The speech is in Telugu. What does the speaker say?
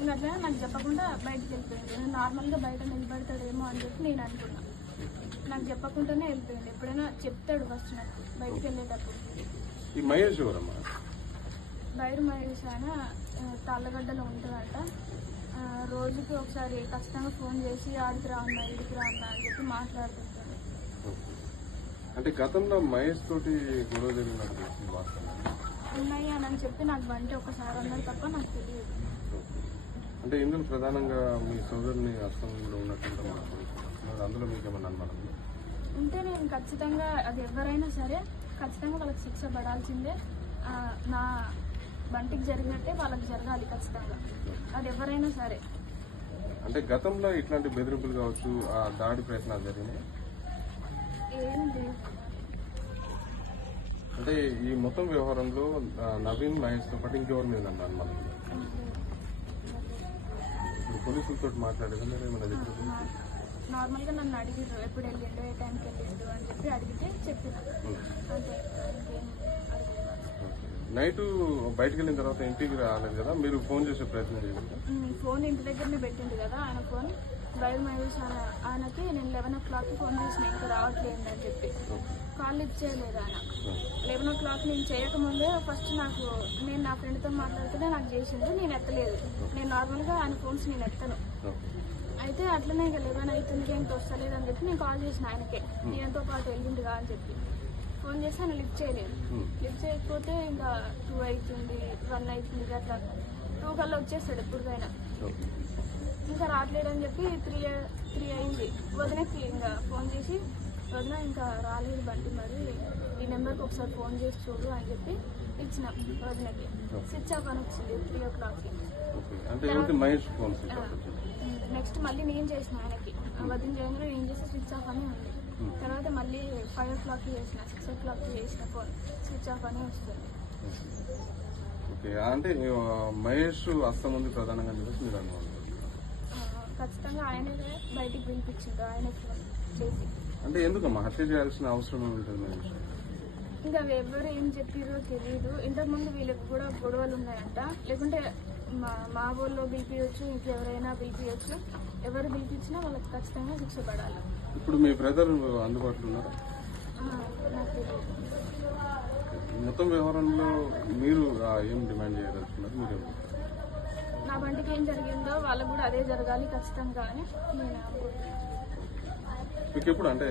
ఇంకా అట్లనే నాకు చెప్పకుండా బయటికి వెళ్ళిపోయింది. నేను నార్మల్గా బయట నిలబడతాడేమో అని చెప్పి నేను అనుకున్నా. నాకు చెప్పకుండానే వెళ్ళిపోయింది. ఎప్పుడైనా చెప్తాడు ఫస్ట్ నాకు బయటికి వెళ్ళేటప్పుడు. ఈ మహేష్ ఎవరమ్మా? బయట మహేష్ ఆయన తాళ్ళగడ్డలో ఉంటుందంట రోజుకి ఒకసారి ఖచ్చితంగా ఫోన్ చేసి ఆడికి రా ఉన్నా ఇడికి రా ఉన్నా అని చెప్పి మాట్లాడుతుంటాడు. అంటే గతంలో మహేష్ తోటి గొడవ జరిగినట్టు ఉన్నాయి అని చెప్పి నాకు బండి ఒకసారి అన్నారు తప్ప నాకు తెలియదు. అంటే ఇందులో ప్రధానంగా మీ సోదరుని అస్తం కూడా ఉన్నట్టు అందులో మీకు ఏమన్నా అనుమానం? ఉంటే నేను ఖచ్చితంగా అది ఎవరైనా సరే ఖచ్చితంగా వాళ్ళకి శిక్ష పడాల్సిందే. నా బంటికి జరిగినట్టే వాళ్ళకి జరగాలి ఖచ్చితంగా. అది ఎవరైనా సరే. అంటే గతంలో ఇట్లాంటి బెదిరింపులు కావచ్చు ఆ దాడి ప్రయత్నాలు జరిగినాయి? ఏం లేదు అంటే ఈ మొత్తం వ్యవహారంలో నవీన్ మహేష్తో పాటు ఇంకెవరి మీద ఉందా? ఇప్పుడు పోలీసులతో మాట్లాడేది నార్మల్గా నన్ను అడిగిర్రు ఎప్పుడు వెళ్ళిండు ఏ టైంకి వెళ్ళిండు? అని చెప్పి అడిగితే చెప్పిన. నైట్ బయటకు వెళ్ళిన తర్వాత ఇంటికి రాలేదు కదా మీరు ఫోన్ చేసే ప్రయత్నం చేయండి ఫోన్ ఇంటి దగ్గరనే పెట్టిండు కదా ఆయన ఫోన్. బయట మహేష్ ఆయన ఆయనకి నేను లెవెన్ ఓ క్లాక్కి ఫోన్ చేసిన ఇంకా రావట్లేదు అని చెప్పి. కాల్ లిఫ్ట్ చేయలేదు ఆయన. లెవెన్ ఓ క్లాక్ నేను చేయకముందే ఫస్ట్ నాకు నేను నా ఫ్రెండ్తో మాట్లాడుతూనే నాకు చేసింది నేను ఎత్తలేదు. నేను నార్మల్గా ఆయన ఫోన్స్ నేను ఎత్తను. అయితే అట్లనే ఇక లెవెన్ అవుతుంది ఇంకా వస్తలేదు అని చెప్పి నేను కాల్ చేసిన ఆయనకే. నేనతో పాటు వెళ్ళిండుగా అని చెప్పి. ఫోన్ చేసి ఆయన లిఫ్ట్ చేయలేదు. లిఫ్ట్ చేయకపోతే ఇంకా టూ అవుతుంది వన్ అవుతుంది అట్లా. టూ కల్లా వచ్చేస్తాడు ఎప్పటికైనా ఇంకా రావట్లేడు అని చెప్పి త్రీ త్రీ అయింది. వదినకి ఇంకా ఫోన్ చేసి వదిన ఇంకా రాలేదు బండి మరి. ఈ నెంబర్కి ఒకసారి ఫోన్ చేసి చూడు అని చెప్పి ఇచ్చిన వదినకి. స్విచ్ ఆఫ్ అని వచ్చింది త్రీ ఓ క్లాక్కి నెక్స్ట్ మళ్ళీ నేను చేసిన ఆయనకి. వదిన చేయగానే నేను చేసి స్విచ్ ఆఫ్ అని ఉంది. తర్వాత మళ్ళీ ఫైవ్ ఓ క్లాక్కి చేసిన సిక్స్ ఓ క్లాక్కి చేసిన ఫోన్ స్విచ్ ఆఫ్ అని వస్తుంది. ఓకే. అంటే మహేష్ అస్తం ఉంది ప్రధానంగా చెప్పేసి మీరు అనుకోండి ఖచ్చితంగా ఆయనే బయటికి పిలిపించిండు ఆయనే చేసి. అంటే ఎందుకమ్మా హత్య చేయాల్సిన అవసరం ఉంటుంది ఇంకా ఎవరు ఏం చెప్పిరో తెలియదు ఇంతకుముందు వీళ్ళకి కూడా గొడవలు ఉన్నాయంట. లేకుంటే మా మా ఊళ్ళో బీపీయచ్చు ఇంకెవరైనా బీపీయచ్చు ఎవరు బీపించినా వాళ్ళకి ఖచ్చితంగా శిక్ష పడాలి. ఇప్పుడు మీ బ్రదర్ అందుబాటులో ఉన్నారా? మొత్తం వ్యవహారంలో మీరు ఏం డిమాండ్ చేయదలుచుకున్నారు? మీరు నా బండికి ఏం జరిగిందో వాళ్ళకు కూడా అదే జరగాలి ఖచ్చితంగా అని నేను అనుకుంటున్నాను. మీకు ఎప్పుడు అంటే